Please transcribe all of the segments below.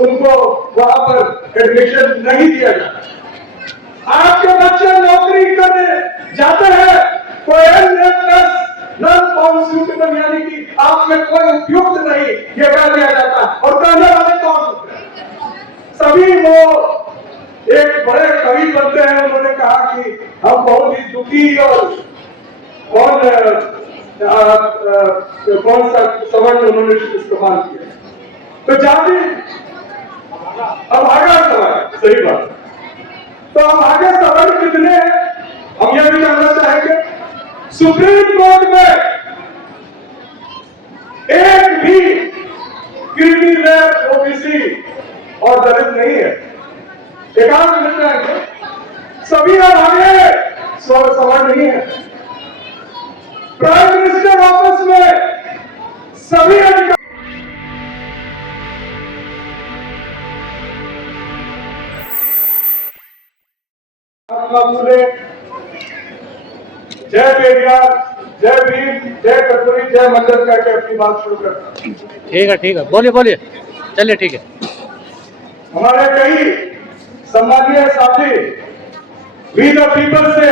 उनको वहां पर एडमिशन नहीं दिया जाता। आपके बच्चे नौकरी करने जाते हैं तो नॉन कॉन्स्टिट्यूशनल यानी कि आप में कोई उपयुक्त नहीं ये कह दिया जाता है। और कहने वाले कौन होते हैं? सभी वो एक बड़े कवि बनते हैं। उन्होंने कहा कि हम बहुत ही दुखी और कौन सा शब्द उन्होंने इस्तेमाल किया, तो जाति अभागा सवाल, सही बात। तो अभागे सवाल कितने हैं हम यह भी जानना चाहेंगे। सुप्रीम कोर्ट में एक भी क्रिमिनल ओबीसी और दलित नहीं है। एकांत मिल जाएंगे, सभी अभागे सवाल नहीं है। प्राइम मिनिस्टर ऑफिस में सभी अधिकारी जय पेरियार, जय भीम, जय कटोरी, जय मंडल करके अपनी बात शुरू करता हूं। ठीक है, बोलिए चलिए, ठीक है। हमारे कई सम्मानीय साथी वी द पीपल से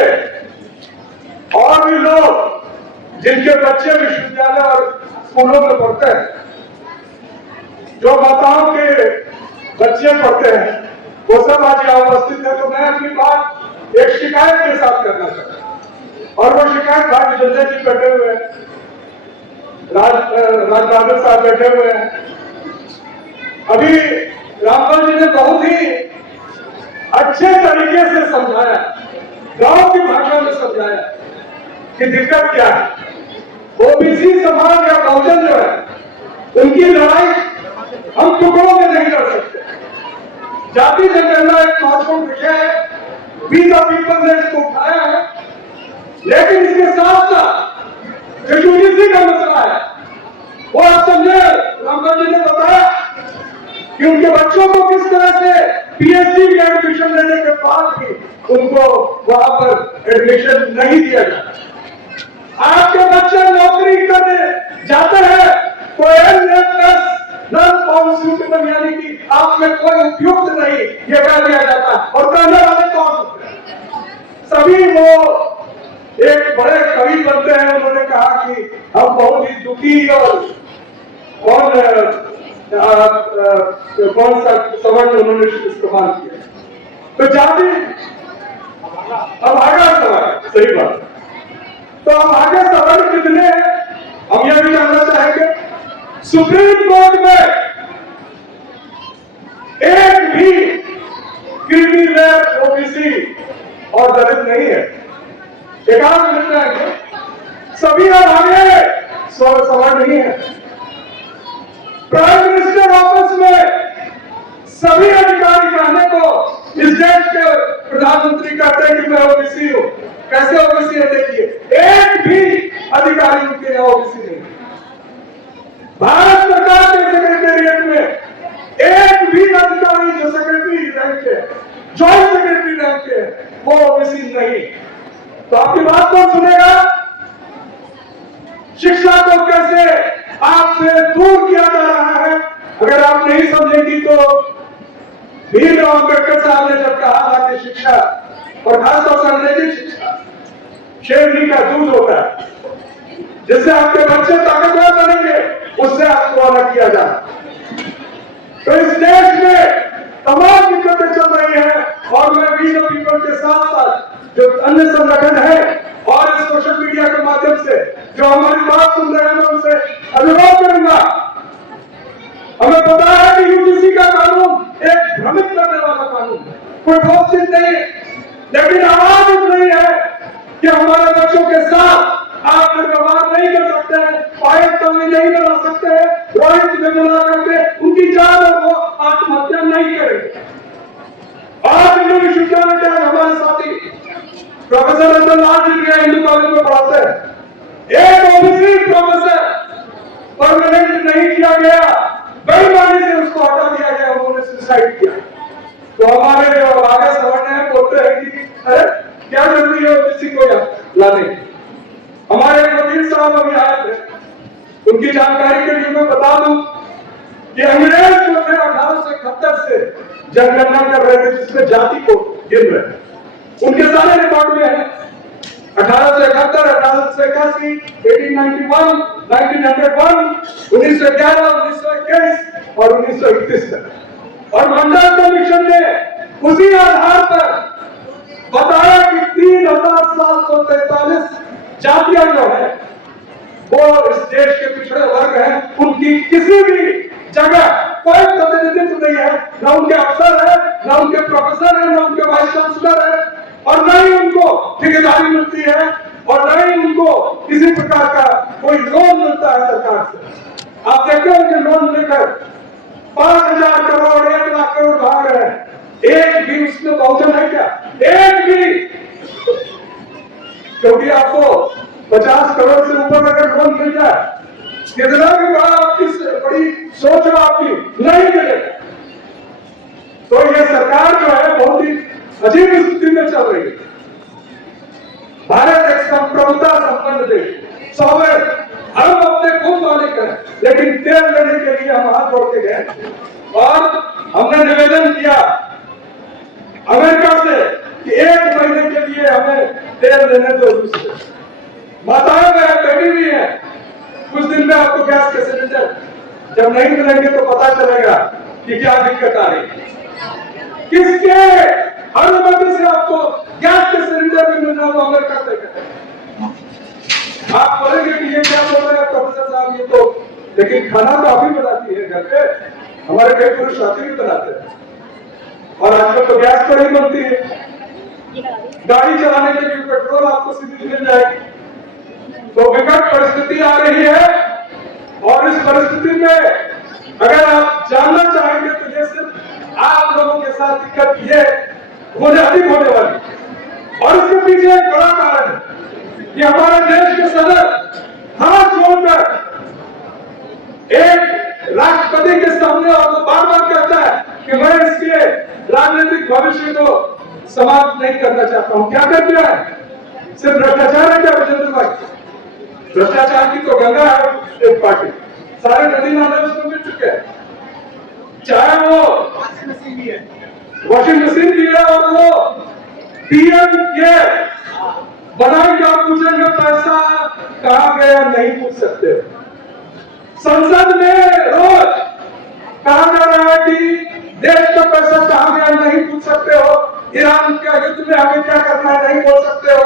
और भी लोग जिनके बच्चे विश्वविद्यालय और स्कूलों में पढ़ते हैं, जो माताओं के बच्चे पढ़ते हैं, वो सब आज यहाँ उपस्थित है। तो मैं अपनी बात एक शिकायत के साथ करना चाहता हूँ और वो शिकायत भाई संजय जी बैठे हुए हैं, राजनाथ साहब बैठे हुए हैं। अभी रामपाल जी ने बहुत ही अच्छे तरीके से समझाया, गांव की भाषा में समझाया कि दिक्कत क्या है। ओबीसी समाज या बहुजन जो है उनकी लड़ाई हम टुकड़ों में नहीं लड़ सकते। जाति जनगणना एक महत्वपूर्ण विषय है, वी द पीपल ने इसको उठाया है, लेकिन इसके साथ साथ जो यूजीसी का मसला है वो आप समझे। रामपाल जी ने बताया कि उनके बच्चों को किस तरह से पीएचडी में एडमिशन लेने के बाद भी उनको वहां पर एडमिशन नहीं दिया जाता। आपके बच्चे नौकरी करने जाते हैं तो नॉन कॉन्स्टिट्यूशनल यानी कि आप में कोई उपयुक्त नहीं ये कह दिया जाता। और कहने वाले कौन होते हैं? सभी वो एक बड़े कवि बनते हैं। उन्होंने कहा कि हम बहुत ही दुखी और कौन सा शब्द उन्होंने इस्तेमाल किया, तो जाति अभागा सवाल, सही बात। तो अभागे सवाल कितने हैं हम यह भी जानना चाहेंगे। सुप्रीम कोर्ट में एक भी क्रिमिनल ओबीसी और दलित नहीं है। एकांत मिल जाएंगे, सभी अभागे सवाल नहीं है। प्राइम मिनिस्टर ऑफिस में सभी अधिकारी कहने को इस देश के प्रधानमंत्री कहते हैं कि मैं ओबीसी हूं। कैसे ओबीसी है देखिए, एक भी अधिकारी उनके यहाँ ओबीसी नहीं। भारत सरकार के सेक्रेटेरिएट में एक भी अधिकारी जो सेक्रेटरी रैंक के, जॉइंट सेक्रेटरी रैंक के, वो ओबीसी नहीं। तो आपकी बात कौन सुनेगा? शिक्षा को कैसे आपसे दूर किया जा रहा है, अगर आप नहीं समझेंगी तो भीमराव अम्बेडकर साहब ने जब कहा था कि शिक्षा और खासतौर से अंग्रेजी शिक्षा शेरनी का दूध होता है, जिससे आपके बच्चे ताकतवर बनेंगे, उससे आपको अलग किया जाए। तो इस देश में तमाम दिक्कतें चल रही हैं और मैं वी द पीपल के साथ साथ जो अन्य संगठन है और इस सोशल मीडिया के माध्यम से जो हमारी बात सुन रहे हैं, मैं उनसे अनुरोध करूंगा। हमें पता है कि यूजीसी का कानून एक भ्रमित करने वाला कानून है, कोई ठोस चीज नहीं है, लेकिन आवाज उठ रही है कि हमारे बच्चों के साथ आप व्यवहार नहीं कर सकते हैं, पायक तंगी नहीं बना सकते हैं, रोहित निर्मला करके उनकी जान और वो आत्महत्या नहीं करेंगे। आज हिंदू विश्वविद्यालय के हमारे साथी प्रोफेसर रतनलाल जी के हिंदू कॉलेज में पढ़ाते हैं, एक ओबीसी प्रोफेसर परमानेंट नहीं किया गया, बेईमानी से उसको हटा दिया गया, उन्होंने सुसाइड किया। तो हमारे जो आगे सवर्ण है बोलते हैं कि अरे क्या जरूरी है ओबीसी को लाने। हमारे वकील साहब अभी आए थे, उनकी जानकारी के लिए मैं बता दूं कि अंग्रेज जो थे 1871 जनगणना कर रहे थे जिसमें जाति को गिन रहे हैं, उनके सारे रिकॉर्ड में है। 1871, 1881, 1891, 1901, 1911, 1921 और 1931 तक। और मंडल कमीशन ने उसी आधार पर बताया कि 3743 जातियां जो है वो इस देश के पिछड़े वर्ग हैं, उनकी किसी भी जगह कोई प्रतिनिधित्व नहीं है, ना उनके अफसर है, ना उनके प्रोफेसर है, ना उनके वाइस चांसलर है, और न ही उनको ठेकेदारी मिलती है, और न ही उनको किसी प्रकार का कोई लोन मिलता है सरकार से। आप देखते होंगे लोन लेकर 5000 करोड़ 1 लाख करोड़ भाग रहे हैं, एक भी उसमें पहुंचना है क्या? एक भी? क्योंकि आपको 50 करोड़ से ऊपर अगर लोन मिल जाए, कितना भी बड़ा आपकी बड़ी सोच हो आपकी, नहीं मिलेगा। तो ये सरकार जो है बहुत ही अजीब स्थिति में चल रही है। भारत एक संप्रभुता संपन्न देश, सॉवरेन, हम अपने खुद मालिक हैं, लेकिन तेल लेने के लिए हम हाथ जोड़ के गए और हमने निवेदन किया अमेरिका से कि 1 महीने के लिए हमें तेल लेने दो। दूसरे माताएं बैठी हुई है, कुछ दिन में आपको गैस के सिलेंडर जब नहीं मिलेंगे तो पता चलेगा कि क्या दिक्कत आ रही है। किसके अनुमति से आपको गैस के सिलेंडर भी मिलना हो अमेरिका से? आप बोलेंगे कि ये क्या बोल रहे हैं प्रोफेसर साहब, ये तो, लेकिन खाना तो आप ही बनाती है घर पे, हमारे कई पुरुष साथी भी बनाते हैं, और आजकल तो गैस पर ही बनती है। गाड़ी चलाने के लिए पेट्रोल आपको सीधी मिल जाएगी। तो विकट परिस्थिति आ रही है, और इस परिस्थिति में अगर आप जानना चाहेंगे तो ये सिर्फ आप लोगों के साथ दिक्कत ये अधिक होने वाली, और इसके पीछे एक बड़ा कारण है कि हमारे देश के सदर हाथ जोड़कर एक राष्ट्रपति के सामने और वो बार बार कहता है कि मैं इसके राजनीतिक भविष्य को समाप्त नहीं करना चाहता हूं। क्या कर दिया है? सिर्फ भ्रष्टाचार है क्या राजेंद्र भाई? भ्रष्टाचार की तो गंगा है एक पार्टी, सारे नदी नाले उसमें मिल चुके हैं, चाहे वो वॉशिंग मशीन भी है और वो पीएम के बनाएंगे, आप पूछेंगे पैसा कहां गया नहीं पूछ सकते। संसद में रोज कहा जा रहा है कि देश का पैसा कहां गया नहीं पूछ सकते हो, ईरान के युद्ध में हमें क्या करना है नहीं बोल सकते हो,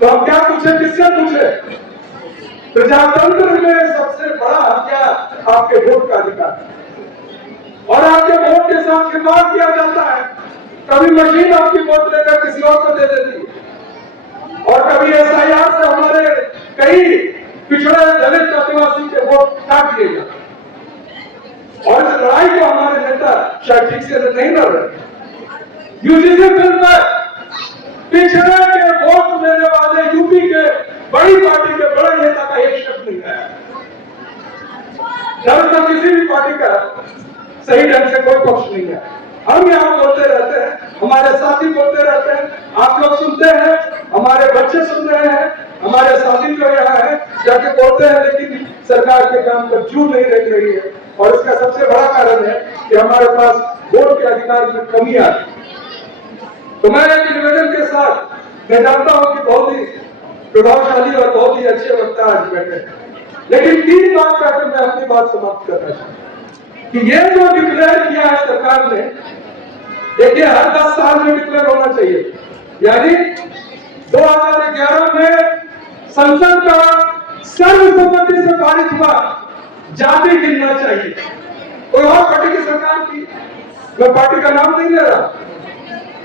तो हम क्या पूछे, किससे पूछे? प्रजातंत्र में सबसे बड़ा हथियार आपके वोट का अधिकार, और आपके वोट के साथ खिलवाड़ किया जाता है। कभी मशीन आपकी वोट लेकर किसी और को दे देती है, और कभी एसआईआर से हमारे कई पिछड़े दलित आदिवासी के वोट काट लिए जाते हैं। और इस लड़ाई को हमारे नेता शायद ठीक से नहीं लड़ रहे। यूजीसी बिल पर पिछड़े के वोट देने वाले यूपी के बड़ी पार्टी के बड़े नेता का एक शब्द नहीं है। दरअसल किसी भी पार्टी का सही ढंग से कोई पक्ष नहीं है। हम यहाँ बोलते रहते हैं, हमारे साथी बोलते रहते हैं, आप लोग सुनते हैं, हमारे बच्चे सुन रहे हैं, हमारे साथी जो यहाँ है जाके बोलते हैं, लेकिन सरकार के काम पर जू नहीं रख रही है। और इसका सबसे बड़ा कारण है कि हमारे पास वोट के अधिकार में कमी आ रही। तो मैं एक निवेदन के साथ, मैं जानता हूं कि बहुत ही प्रभावशाली और बहुत ही अच्छे वक्ता आज बैठे हैं, लेकिन 3 बात कहकर मैं अपनी बात समाप्त करना चाहता हूं कि ये जो डिक्लेयर किया है सरकार ने, देखिए हर 10 साल में डिक्लेयर होना चाहिए, यानी 2011 में संसद का सर्वसम्मति से पारित हुआ जाति गिनना चाहिए। कोई और पार्टी की सरकार की, मैं पार्टी का नाम नहीं ले रहा,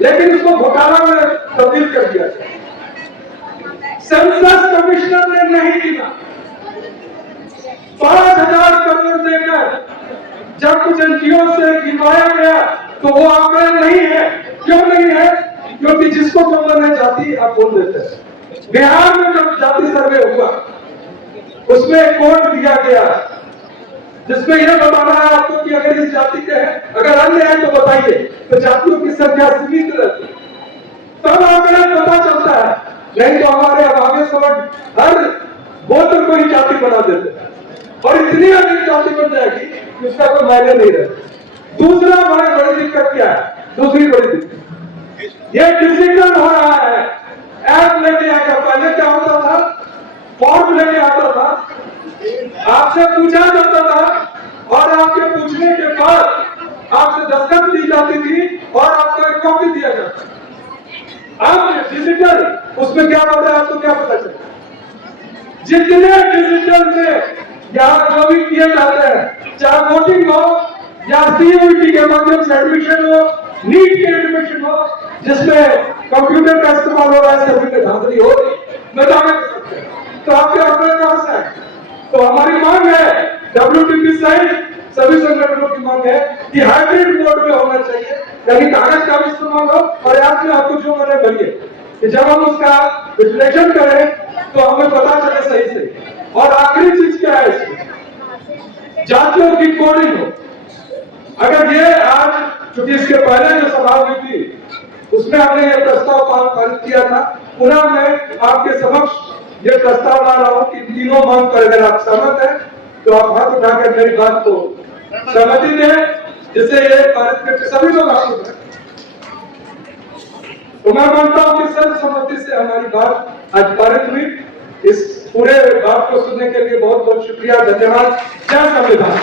लेकिन उसको घोटाला में तब्दील कर दिया। सेंसस कमिश्नर ने नहीं गिना, 5000 करोड़ देकर जब कुछ एनजीओ से गिनवाया गया तो वो आंकड़े नहीं है। क्यों नहीं है? क्योंकि जिसको जो है जाति आप बोल देते हैं। बिहार में जब जाति सर्वे हुआ उसमें कोड दिया गया जिसमें यह बताना है आपको कि अगर इस जाति के हैं, अगर अन्य है तो बताइए, तो जातियों की संख्या सीमित रहती है, तब आंकड़ा पता चलता है। नहीं तो हमारे अब आगे समझ हर गोत्र को ही जाति बना देते हैं, और इतनी अधिक जाति बन जाएगी कि उसका कोई मायने नहीं रहता। दूसरा बड़ी दिक्कत क्या है? दूसरी बड़ी दिक्कत ये डिजिटल हो रहा है। ऐप लेके आएगा, पहले क्या होता था? फॉर्म लेके आता था, आपसे पूछा जाता था और आपके पूछने के बाद आपसे दस्तखत दी जाती थी और आपको एक कॉपी दिया जाता था। अब डिजिटल उसमें क्या होता है? आपको क्या पता चला? जितने डिजिटल में यहाँ जो भी किए जाते हैं, चाहे वोटिंग हो या सीयूईटी के माध्यम से एडमिशन हो, नीट के एडमिशन हो, जिसमें कंप्यूटर का इस्तेमाल हो रहा है, सभी में धांधली हो रही, मैं दावे कर सकते हैं। तो आपके अपने पास है। तो हमारी मांग है, WTP सहित सभी संगठनों की मांग है कि हाइब्रिड मोड में होना चाहिए, यानी कागज का भी इस्तेमाल हो और ऐप में आपको जो मने भरिए, कि जब हम उसका विश्लेषण करें तो हमें पता चले सही से। और आखिरी चीज क्या है इसमें? जातियों की कोडिंग हो। अगर ये आज, चूंकि इसके पहले जो सभा हुई थी उसमें हमने ये प्रस्ताव पारित किया था, पुनः मैं आपके समक्ष ये प्रस्ताव ला रहा हूं कि तीनों मांग पर अगर आप सहमत हैं तो आप हाथ उठाकर मेरी बात को सहमति दें, जिससे ये पारित करके सभी लोग आगे बढ़ें। तो मैं मानता हूं कि सर्वसम्मति से हमारी बात आज पारित हुई। इस पूरे बात को सुनने के लिए बहुत बहुत शुक्रिया, धन्यवाद। जय संविधान।